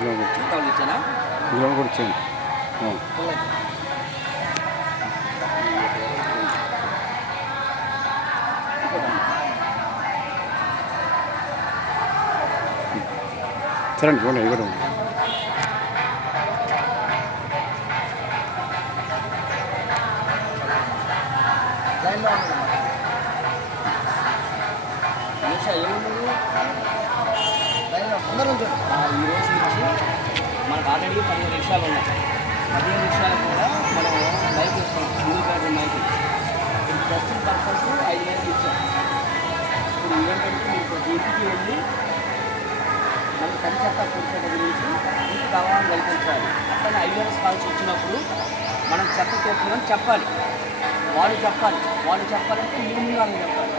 ఇలా కూడా ఇచ్చాను. సరే అండి చూడండి ఇవ్వడం ఈ రోజు నుంచి మనకు ఆల్రెడీ 15 నిమిషాలు ఉన్నాయి. 15 నిమిషాలు కూడా మనం మైక్ ఇస్తాం, సింగిల్ బ్యాటరీ మైక్. ఇప్పుడు టెస్టింగ్ పర్పస్ 5 మైక్ ఇచ్చాం. ఇప్పుడు ఏంటంటే మీకు ఇంటికి వెళ్ళి మనకి తడి చెత్త పొడి చెత్త గురించి ఇంటికి అవగాహన కల్పించాలి. అట్లనే ఐఆర్ఎస్ కాల్స్ వచ్చినప్పుడు మనం చెత్త కొట్టుకుని చెప్పాలి. వాళ్ళు చెప్పాలంటే మీరు ముందు వాళ్ళని చెప్పాలి.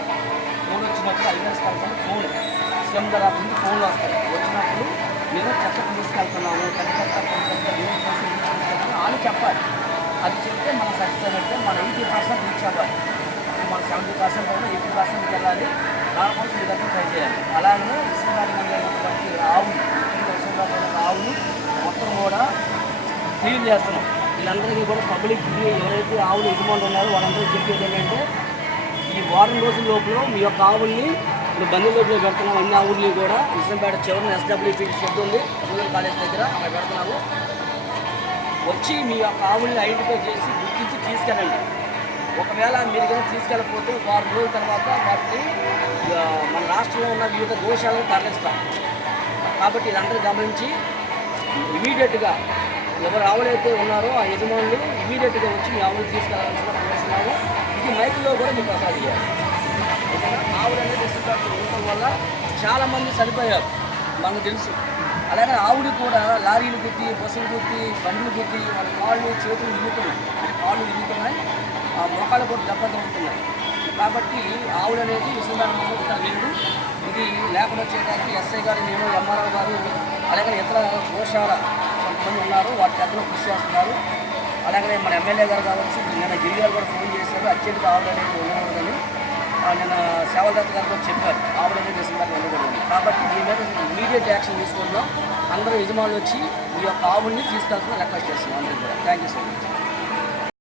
ఫోన్ వచ్చినప్పుడు ఐఆర్ఎస్ కాల్స్ అంటే ఫోన్ సీఎం గారు నుండి ఫోన్లు వస్తాయి. వచ్చినప్పుడు మేము చెత్తకు తీసుకెళ్తున్నాము, తడి చెత్త పొడి చెత్త ఏం చేసి వాళ్ళు చెప్పాలి. అది చెప్తే మనం సక్సెస్ అయినట్టే. మన 80% రీచ్ అవ్వాలి. మన 70% అయినా 80% వెళ్ళాలి. దానికోసం మీ దగ్గర ట్రై చేయాలి. అలాగే విశ్వనాథ మందిరమైనటువంటి ఆవులు, ఆవులు మొత్తం కూడా క్లీన్ చేస్తున్నాం. వీళ్ళందరికీ కూడా పబ్లిక్ ఎవరైతే ఆవులు యజమానులు ఉన్నారో వాళ్ళందరికీ చెప్పేది ఏంటంటే ఈ వారం రోజుల లోపల మీ యొక్క ఆవుల్ని ఇప్పుడు బంధువుల్లో పెడుతున్నాం. అన్ని ఆవుల్ని కూడా విశ్వంపేట చివరిన SWP షెడ్ ఉంది, జూనియర్ కాలేజ్ దగ్గర, అక్కడ పెడుతున్నాము. వచ్చి మీ యొక్క ఆవుల్ని ఐడెంటిఫై చేసి గుర్తించి తీసుకెళ్ళండి. ఒకవేళ మీరు కానీ తీసుకెళ్ళకపోతే వారం రోజుల తర్వాత వాటిని మన రాష్ట్రంలో ఉన్న వివిధ దోషాలను తరలిస్తాం. కాబట్టి ఇదందరూ గమనించి ఇమీడియట్గా ఎవరు ఆవులైతే ఉన్నారో ఆ యజమానులు ఇమీడియట్గా వచ్చి మీ ఆవులు తీసుకెళ్ళాలని కోరుతున్నాము. ఇది మైకులో కూడా మీకు ప్రసాద్ చేయాలి. ఆవులు అనేది ఉండటం వల్ల చాలామంది చనిపోయారు, మనకు తెలుసు. అలాగే ఆవులు కూడా లారీలు గుద్ది, బస్సులు గుద్ది, బండ్లు గుద్ది వాళ్ళ కాళ్ళు చేతులు ఇరుగుతున్నాయి. అంటే కాళ్ళు ఇరుగుతున్నాయి, ఆ మొక్కలు కూడా దెబ్బతింటున్నాయి. కాబట్టి ఆవులు అనేది విశ్వనాథం ఇంకా లేదు. ఇది లేకుండా చేయడానికి SI గారు, నేను, MRO గారు, అలాగే ఇతర గోశాల కొంతమంది ఉన్నారు, వాటి పెద్దలు కృషి చేస్తున్నారు. అలాగే మన ఎమ్మెల్యే గారు కావచ్చు, నిన్న గిరి గారు కూడా ఫోన్ చేశారు, అత్యంత ఆవులు అనేది ఉండకూడదని. నిన్న సేవలదత్త గారు కూడా చెప్పారు ఆవులు అనేది విశ్వనాథం ఉండకూడదని. కాబట్టి దీని మీద ఇమీడియట్ యాక్షన్ తీసుకుంటున్నాం. అందరూ యజమానులు వచ్చి ఈ యొక్క ఆవుల్ని తీసుకెళ్తున్నా రిక్వెస్ట్ చేస్తున్నాం అందరికీ కూడా. Thank you so much.